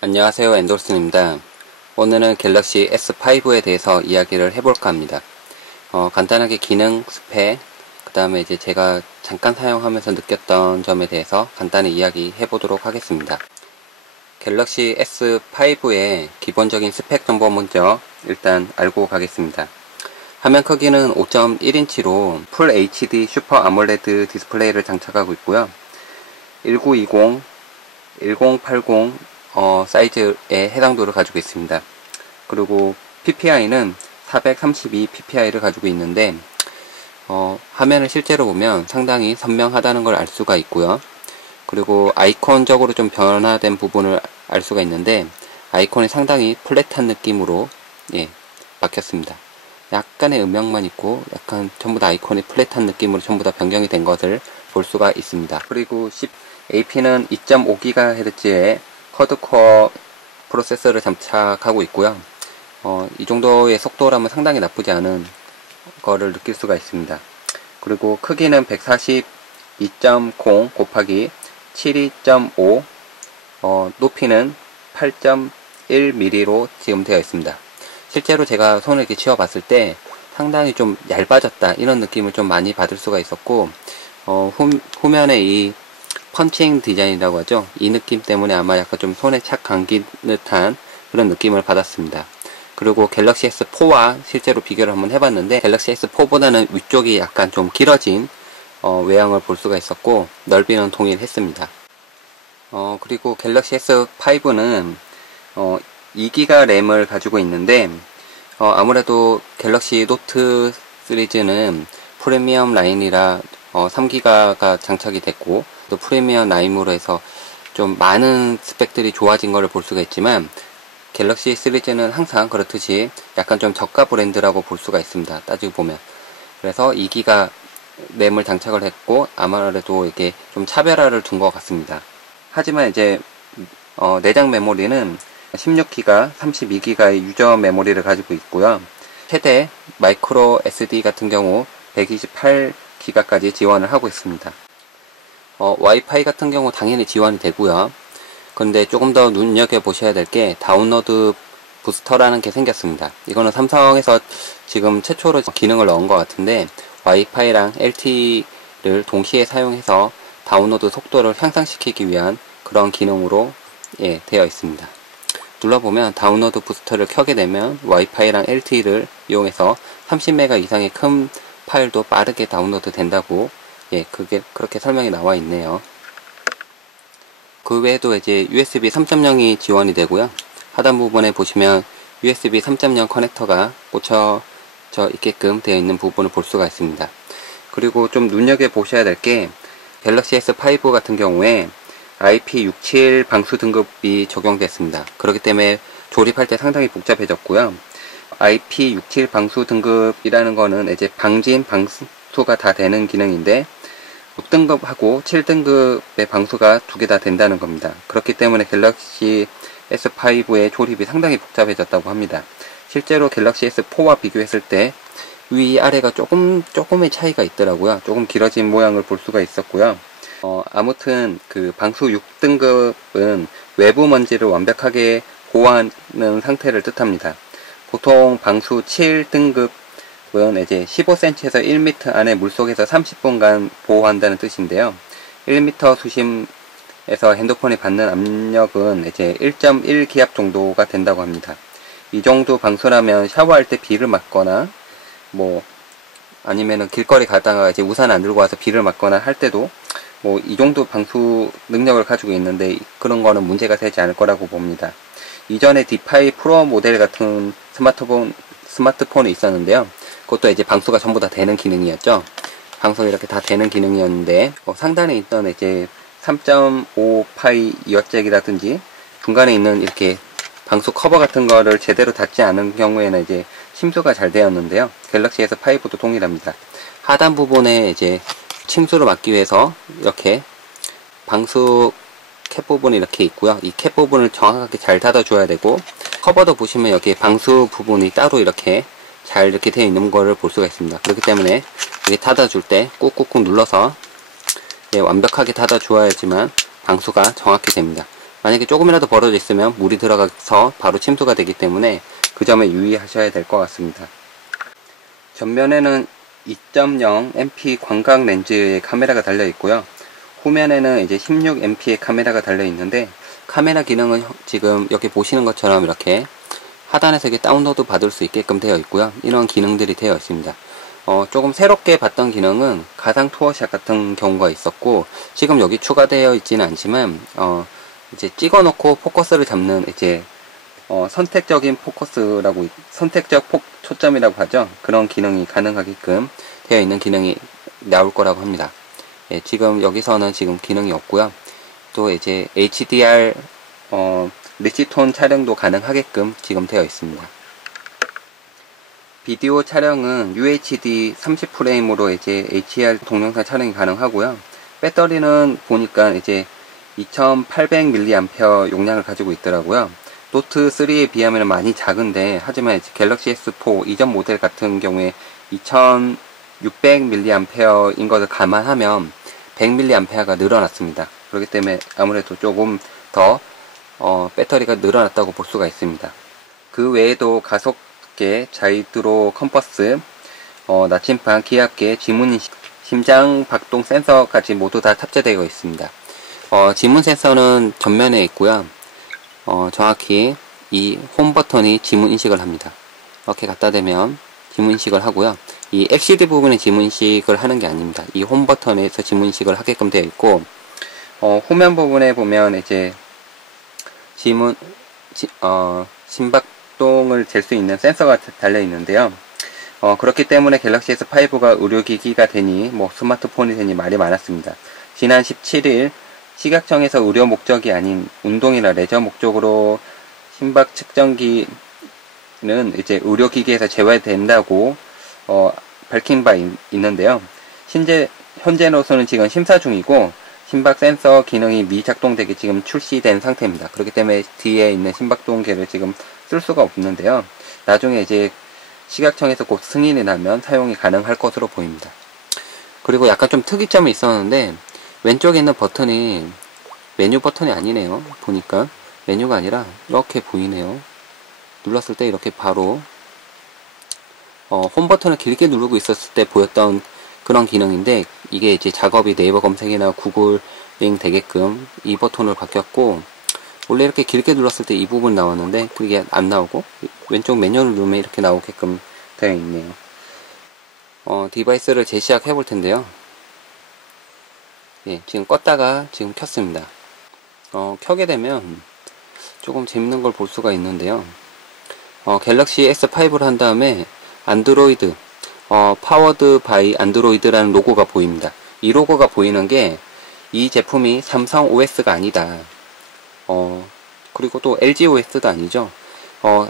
안녕하세요, 앤더슨입니다. 오늘은 갤럭시 S5에 대해서 이야기를 해볼까 합니다. 간단하게 기능, 스펙, 그 다음에 이제 제가 잠깐 사용하면서 느꼈던 점에 대해서 간단히 이야기 해보도록 하겠습니다. 갤럭시 S5의 기본적인 스펙 정보 먼저 일단 알고 가겠습니다. 화면 크기는 5.1인치로 풀 HD 슈퍼 아몰레드 디스플레이를 장착하고 있고요. 1920, 1080 사이즈의 해당도를 가지고 있습니다. 그리고 PPI는 432 PPI를 가지고 있는데 화면을 실제로 보면 상당히 선명하다는 걸 알 수가 있고요. 그리고 아이콘적으로 좀 변화된 부분을 알 수가 있는데 아이콘이 상당히 플랫한 느낌으로 바뀌었습니다. 약간의 음영만 있고 약간 전부 다 아이콘이 플랫한 느낌으로 전부 다 변경이 된 것을 볼 수가 있습니다. 그리고 AP는 2.5GHz의 쿼드코어 프로세서를 장착하고 있고요. 이 정도의 속도라면 상당히 나쁘지 않은 거를 느낄 수가 있습니다. 그리고 크기는 142.0 곱하기 72.5, 높이는 8.1mm로 지금 되어 있습니다. 실제로 제가 손을 이렇게 쥐어봤을 때 상당히 좀 얇아졌다 이런 느낌을 좀 많이 받을 수가 있었고, 후면에 이 펀칭 디자인이라고 하죠. 이 느낌 때문에 아마 약간 좀 손에 착 감긴 듯한 그런 느낌을 받았습니다. 그리고 갤럭시 S4와 실제로 비교를 한번 해봤는데 갤럭시 S4보다는 위쪽이 약간 좀 길어진 외형을 볼 수가 있었고 넓이는 동일했습니다. 그리고 갤럭시 S5는 2GB 램을 가지고 있는데 아무래도 갤럭시 노트 시리즈는 프리미엄 라인이라 3GB가 장착이 됐고 또 프리미엄 라인으로 해서 좀 많은 스펙들이 좋아진 것을 볼 수가 있지만 갤럭시 시리즈는 항상 그렇듯이 약간 좀 저가 브랜드라고 볼 수가 있습니다. 따지고 보면. 그래서 2GB 램을 장착을 했고 아무래도 이게 좀 차별화를 둔 것 같습니다. 하지만 이제 내장 메모리는 16GB, 32GB의 유저 메모리를 가지고 있고요. 최대 마이크로 SD 같은 경우 128GB까지 지원을 하고 있습니다. 와이파이 같은 경우 당연히 지원이 되고요. 그런데 조금 더 눈여겨보셔야 될 게 다운로드 부스터라는 게 생겼습니다. 이거는 삼성에서 지금 최초로 기능을 넣은 것 같은데 와이파이랑 LTE를 동시에 사용해서 다운로드 속도를 향상시키기 위한 그런 기능으로 되어 있습니다. 눌러보면 다운로드 부스터를 켜게 되면 와이파이랑 LTE를 이용해서 30메가 이상의 큰 파일도 빠르게 다운로드 된다고 그렇게 설명이 나와 있네요. 그 외에도 이제 USB 3.0이 지원이 되고요. 하단 부분에 보시면 USB 3.0 커넥터가 꽂혀져 있게끔 되어 있는 부분을 볼 수가 있습니다. 그리고 좀 눈여겨보셔야 될 게 갤럭시 S5 같은 경우에 IP67 방수 등급이 적용됐습니다. 그렇기 때문에 조립할 때 상당히 복잡해졌고요. IP67 방수 등급이라는 거는 이제 방진, 방수가 다 되는 기능인데 6등급하고 7등급의 방수가 두 개 다 된다는 겁니다. 그렇기 때문에 갤럭시 S5의 조립이 상당히 복잡해졌다고 합니다. 실제로 갤럭시 S4와 비교했을 때 위아래가 조금의 차이가 있더라고요. 조금 길어진 모양을 볼 수가 있었고요. 아무튼 그 방수 6등급은 외부 먼지를 완벽하게 보호하는 상태를 뜻합니다. 보통 방수 7등급은 이제 15cm에서 1m 안에 물속에서 30분간 보호한다는 뜻인데요. 1m 수심에서 핸드폰이 받는 압력은 이제 1.1 기압 정도가 된다고 합니다. 이 정도 방수라면 샤워할 때 비를 맞거나 아니면은 길거리 가다가 이제 우산 안 들고 와서 비를 맞거나 할 때도 이 정도 방수 능력을 가지고 있는데 그런 거는 문제가 되지 않을 거라고 봅니다. 이전에 D5 프로 모델 같은 스마트폰이 있었는데요. 그것도 이제 방수가 전부 다 되는 기능이었죠. 방수가 이렇게 다 되는 기능이었는데 상단에 있던 이제 3.5파이 이어잭이라든지 중간에 있는 이렇게 방수 커버 같은 거를 제대로 닫지 않은 경우에는 이제 침수가 잘 되었는데요. 갤럭시 S5도 동일합니다. 하단 부분에 이제 침수를 막기 위해서 이렇게 방수 캡 부분이 이렇게 있고요. 이 캡 부분을 정확하게 잘 닫아줘야 되고 커버도 보시면 여기 방수 부분이 따로 이렇게 잘 이렇게 되어 있는 거를 볼 수가 있습니다. 그렇기 때문에 이렇게 닫아줄 때 꾹꾹꾹 눌러서 예, 완벽하게 닫아 주어야지만 방수가 정확히 됩니다. 만약에 조금이라도 벌어져 있으면 물이 들어가서 바로 침수가 되기 때문에 그 점에 유의하셔야 될 것 같습니다. 전면에는 2.0MP 광각 렌즈의 카메라가 달려 있고요. 후면에는 이제 16MP의 카메라가 달려 있는데, 카메라 기능은 지금 여기 보시는 것처럼 이렇게 하단에서 이렇게 다운로드 받을 수 있게끔 되어 있고요. 이런 기능들이 되어 있습니다. 조금 새롭게 봤던 기능은 가상 투어샷 같은 경우가 있었고, 지금 여기 추가되어 있지는 않지만, 이제 찍어 놓고 포커스를 잡는 이제 선택적인 포커스라고, 선택적 초점이라고 하죠. 그런 기능이 가능하게끔 되어 있는 기능이 나올 거라고 합니다. 예, 지금 여기서는 지금 기능이 없고요. 또 이제 HDR 리치톤 촬영도 가능하게끔 지금 되어 있습니다. 비디오 촬영은 UHD 30프레임으로 이제 HDR 동영상 촬영이 가능하고요. 배터리는 보니까 이제 2800mAh 용량을 가지고 있더라고요. 노트 3에 비하면 많이 작은데, 하지만 이제 갤럭시 S4 이전 모델 같은 경우에 2600mAh인 것을 감안하면 100mAh가 늘어났습니다. 그렇기 때문에 아무래도 조금 더 배터리가 늘어났다고 볼 수가 있습니다. 그 외에도 가속계, 자이드로 컴퍼스, 나침반, 기압계, 지문인식, 심장 박동 센서까지 모두 다 탑재되어 있습니다. 지문 센서는 전면에 있고요. 정확히 이 홈 버튼이 지문 인식을 합니다. 이렇게 갖다 대면 지문 인식을 하고요. 이 LCD 부분에 지문 인식을 하는 게 아닙니다. 이 홈 버튼에서 지문 인식을 하게끔 되어 있고, 후면 부분에 보면 이제 심박동을 잴 수 있는 센서가 달려 있는데요. 그렇기 때문에 갤럭시 S5가 의료기기가 되니, 스마트폰이 되니 말이 많았습니다. 지난 17일 식약청에서 의료 목적이 아닌 운동이나 레저 목적으로 심박 측정기는 이제 의료기기에서 제외된다고 밝힌 바 있는데요. 현재로서는 지금 심사 중이고, 심박 센서 기능이 미작동되게 지금 출시된 상태입니다. 그렇기 때문에 뒤에 있는 심박동계를 지금 쓸 수가 없는데요. 나중에 이제 식약청에서 곧 승인이 나면 사용이 가능할 것으로 보입니다. 그리고 약간 좀 특이점이 있었는데, 왼쪽에 있는 버튼이 메뉴 버튼이 아니네요. 보니까 메뉴가 아니라 이렇게 보이네요. 눌렀을 때 이렇게 바로 홈 버튼을 길게 누르고 있었을 때 보였던 그런 기능인데, 이게 이제 작업이 네이버 검색이나 구글링 되게끔 이 버튼으로 바뀌었고, 원래 이렇게 길게 눌렀을 때 이 부분 나왔는데 그게 안 나오고 왼쪽 메뉴를 누르면 이렇게 나오게끔 되어 있네요. 디바이스를 재시작 해볼 텐데요. 예, 지금 껐다가 지금 켰습니다. 켜게 되면 조금 재밌는 걸 볼 수가 있는데요. 갤럭시 S5를 한 다음에 안드로이드, 파워드 바이 안드로이드라는 로고가 보입니다. 이 로고가 보이는 게 이 제품이 삼성 OS가 아니다. 그리고 또 LG OS도 아니죠.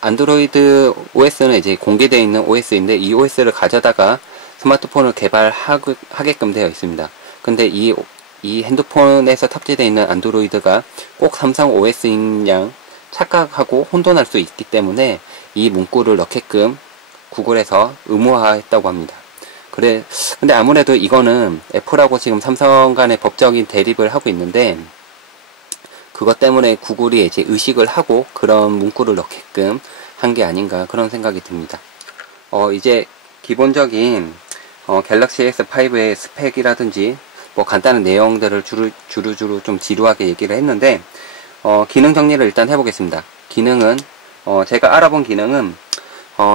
안드로이드 OS는 이제 공개되어 있는 OS인데, 이 OS를 가져다가 스마트폰을 개발하게끔 되어 있습니다. 근데 이 핸드폰에서 탑재되어 있는 안드로이드가 꼭 삼성 OS인 양 착각하고 혼돈할 수 있기 때문에 이 문구를 넣게끔 구글에서 의무화했다고 합니다. 근데 아무래도 이거는 애플하고 지금 삼성 간의 법적인 대립을 하고 있는데, 그것 때문에 구글이 이제 의식을 하고 그런 문구를 넣게끔 한 게 아닌가, 그런 생각이 듭니다. 이제 기본적인 갤럭시 S5의 스펙이라든지 간단한 내용들을 주루주루 좀 지루하게 얘기를 했는데, 기능 정리를 일단 해보겠습니다. 기능은 제가 알아본 기능은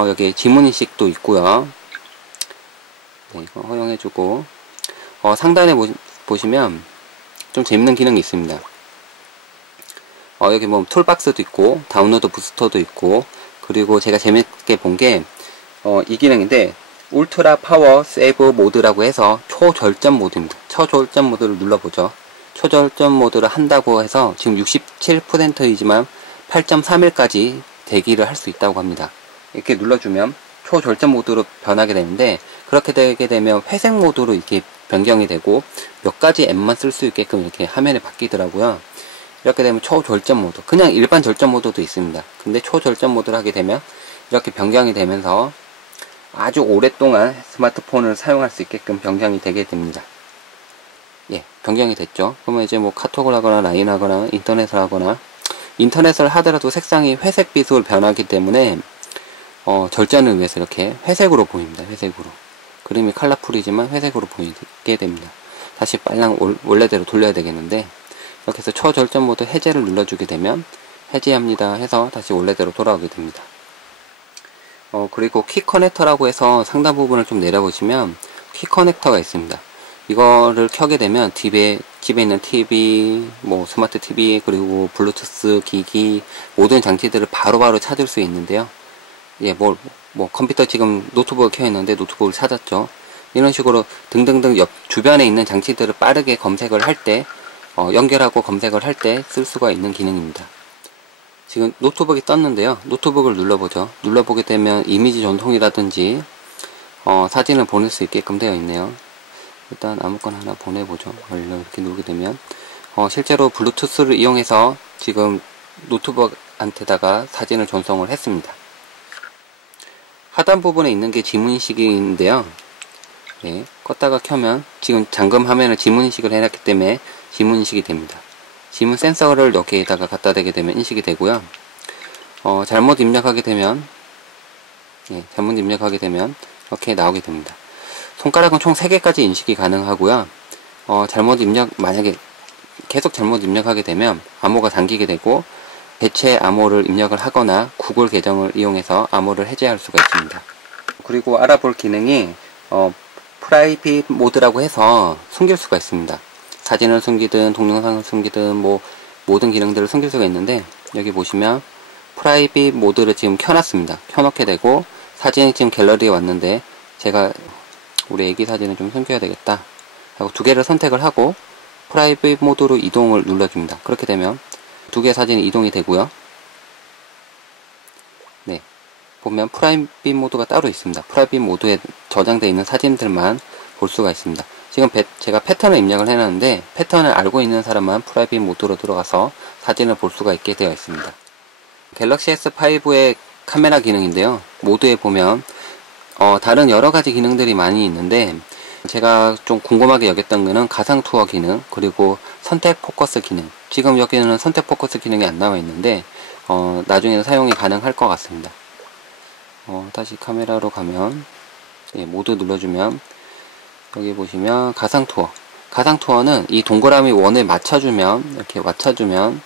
여기 지문인식도 있고요. 네, 이거 허용해주고, 상단에 보시면 좀 재밌는 기능이 있습니다. 여기 뭐 툴박스도 있고 다운로드 부스터도 있고, 그리고 제가 재밌게 본 게 이 기능인데, 울트라 파워 세이브 모드라고 해서 초절전 모드입니다. 초절전 모드를 눌러보죠. 초절전 모드를 한다고 해서 지금 67%이지만 8.3일까지 대기를 할 수 있다고 합니다. 이렇게 눌러주면 초절전 모드로 변하게 되는데, 그렇게 되게 되면 회색 모드로 이렇게 변경이 되고 몇 가지 앱만 쓸 수 있게끔 이렇게 화면에 바뀌더라고요. 이렇게 되면 초절전 모드, 그냥 일반 절전 모드도 있습니다. 근데 초절전 모드를 하게 되면 이렇게 변경이 되면서 아주 오랫동안 스마트폰을 사용할 수 있게끔 변경이 되게 됩니다. 예, 변경이 됐죠. 그러면 이제 뭐 카톡을 하거나 라인 하거나 인터넷을 하거나, 인터넷을 하더라도 색상이 회색빛으로 변하기 때문에 절전을 위해서 이렇게 회색으로 보입니다. 회색으로. 그림이 컬러풀이지만 회색으로 보이게 됩니다. 다시 빨랑 원래대로 돌려야 되겠는데, 이렇게 해서 초절전 모드 해제를 눌러주게 되면 해제합니다 해서 다시 원래대로 돌아오게 됩니다. 그리고 키 커넥터라고 해서 상단 부분을 좀 내려보시면 키 커넥터가 있습니다. 이거를 켜게 되면 집에 있는 TV, 뭐 스마트 TV, 그리고 블루투스 기기, 모든 장치들을 바로바로 찾을 수 있는데요. 예, 뭐 컴퓨터 지금 노트북을 켜 있는데 노트북을 찾았죠. 이런 식으로 등등등 주변에 있는 장치들을 빠르게 검색을 할 때, 연결하고 검색을 할 때 쓸 수가 있는 기능입니다. 지금 노트북이 떴는데요. 노트북을 눌러보죠. 눌러보게 되면 이미지 전송이라든지 사진을 보낼 수 있게끔 되어 있네요. 일단 아무거나 하나 보내보죠. 완료 이렇게 누르게 되면 실제로 블루투스를 이용해서 지금 노트북한테다가 사진을 전송을 했습니다. 하단 부분에 있는 게 지문인식인데요. 네, 껐다가 켜면 지금 잠금 화면을 지문인식을 해놨기 때문에 지문인식이 됩니다. 지문 센서를 여기에다가 갖다 대게 되면 인식이 되고요. 잘못 입력하게 되면 이렇게 나오게 됩니다. 손가락은 총 3개까지 인식이 가능하고요. 만약에 계속 잘못 입력하게 되면 암호가 잠기게 되고, 대체 암호를 입력을 하거나 구글 계정을 이용해서 암호를 해제할 수가 있습니다. 그리고 알아볼 기능이 프라이빗 모드라고 해서 숨길 수가 있습니다. 사진을 숨기든 동영상을 숨기든 뭐 모든 기능들을 숨길 수가 있는데, 여기 보시면 프라이빗 모드를 지금 켜놨습니다. 켜놓게 되고, 사진이 지금 갤러리에 왔는데 제가 우리 애기 사진을 좀 숨겨야 되겠다 하고 2개를 선택을 하고 프라이빗 모드로 이동을 눌러줍니다. 그렇게 되면 2개의 사진이 이동이 되고요. 네, 보면 프라이빗 모드가 따로 있습니다. 프라이빗 모드에 저장되어 있는 사진들만 볼 수가 있습니다. 지금 제가 패턴을 입력을 해놨는데, 패턴을 알고 있는 사람만 프라이빗 모드로 들어가서 사진을 볼 수가 있게 되어 있습니다. 갤럭시 S5의 카메라 기능인데요. 모드에 보면 다른 여러가지 기능들이 많이 있는데, 제가 좀 궁금하게 여겼던 거는 가상 투어 기능, 그리고 선택 포커스 기능. 지금 여기는 선택 포커스 기능이 안 나와 있는데 나중에는 사용이 가능할 것 같습니다. 다시 카메라로 가면, 예, 모드 눌러주면 여기 보시면 가상 투어. 가상 투어는 이 동그라미 원에 맞춰주면, 이렇게 맞춰주면,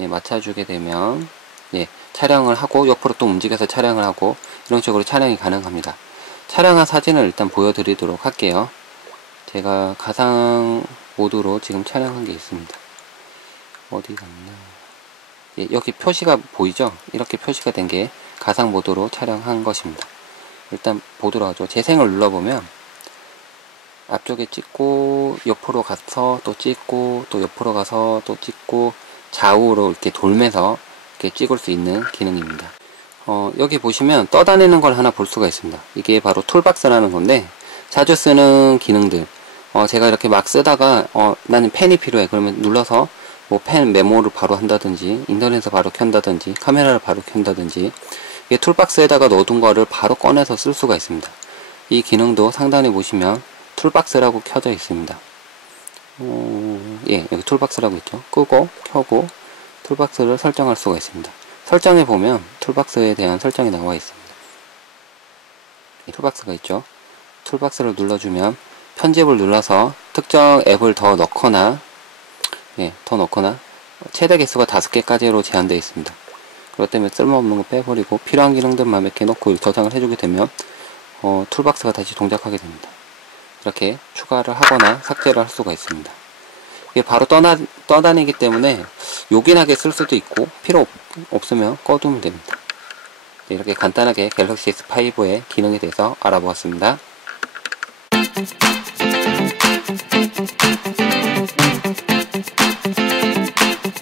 예, 맞춰주게 되면, 예, 촬영을 하고 옆으로 또 움직여서 촬영을 하고 이런 식으로 촬영이 가능합니다. 촬영한 사진을 일단 보여드리도록 할게요. 제가 가상 모드로 지금 촬영한 게 있습니다. 어디 갔나? 예, 여기 표시가 보이죠? 이렇게 표시가 된 게 가상 모드로 촬영한 것입니다. 일단 보도록 하죠. 재생을 눌러보면 앞쪽에 찍고 옆으로 가서 또 찍고 또 옆으로 가서 또 찍고 좌우로 이렇게 돌면서 이렇게 찍을 수 있는 기능입니다. 여기 보시면 떠다니는 걸 하나 볼 수가 있습니다. 이게 바로 툴박스라는 건데, 자주 쓰는 기능들, 제가 이렇게 막 쓰다가 나는 펜이 필요해 그러면 눌러서 뭐 펜 메모를 바로 한다든지, 인터넷에서 바로 켠다든지, 카메라를 바로 켠다든지, 이게 툴박스에다가 넣어둔 거를 바로 꺼내서 쓸 수가 있습니다. 이 기능도 상단에 보시면 툴박스라고 켜져 있습니다. 예, 여기 툴박스라고 있죠. 끄고 켜고 툴박스를 설정할 수가 있습니다. 설정해 보면 툴박스에 대한 설정이 나와 있습니다. 툴박스가 있죠. 툴박스를 눌러주면 편집을 눌러서 특정 앱을 더 넣거나, 예, 더 넣거나 최대 개수가 5개까지로 제한되어 있습니다. 그렇기 때문에 쓸모없는 거 빼버리고 필요한 기능들만 몇 개 넣고 저장을 해주게 되면 툴박스가 다시 동작하게 됩니다. 이렇게 추가를 하거나 삭제를 할 수가 있습니다. 이게 바로 떠다니기 때문에 요긴하게 쓸 수도 있고 필요 없으면 꺼두면 됩니다. 네, 이렇게 간단하게 갤럭시 S5의 기능에 대해서 알아보았습니다.